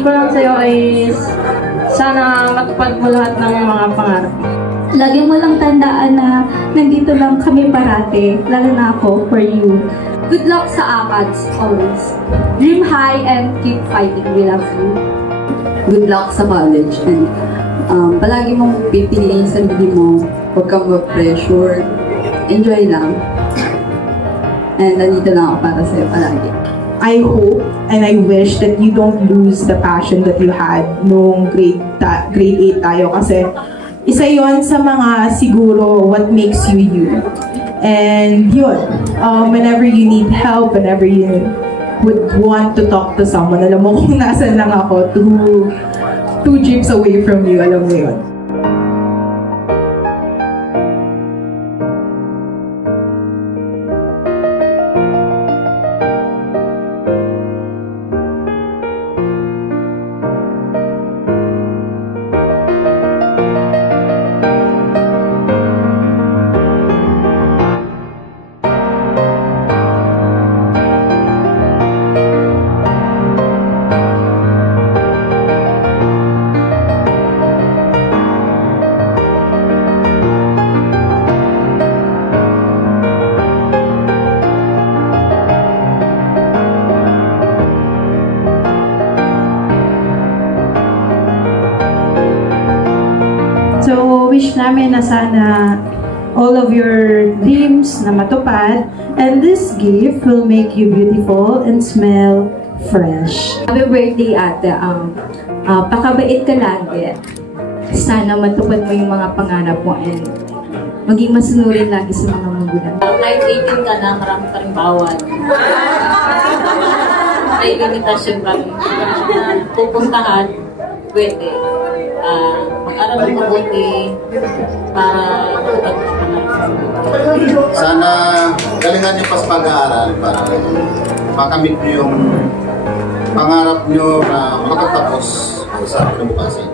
ko lang sa'yo is sana matupad mo lahat ng mga pangarap mo. Lagi mo lang tandaan na nandito lang kami parate, lalo na ako, for you. Good luck sa ACADS always. Dream high and keep fighting. We love you. Good luck sa college. And palagi mong pipiliin sa sarili mo. Huwag kang ma-pressure. Enjoy lang. And nandito lang ako para sa'yo palagi. I hope and I wish that you don't lose the passion that you had nung grade 8 tayo kasi isa yon sa mga siguro what makes you you. And yun, whenever you need help, whenever you would want to talk to someone, alam mo kung nasan lang ako, two jeeps away from you, alam mo yun. So, wish namin na sana all of your dreams na matupad, and this gift will make you beautiful and smell fresh. Happy birthday, ate. Pakabait ka lagi. Sana matupad mo yung mga pangarap mo and maging masunurin lagi sa mga magulang. Kahit 18 ka na, marami pa rin bawal. May limitasyon pa rin. Pupuntahan, pwede. Mag-aral ng mabuti para matapos ka na. Sana galingan niyo pa sa pag-aaral para makamit niyo yung pangarap niyo na makapagtapos sa kinabukasan.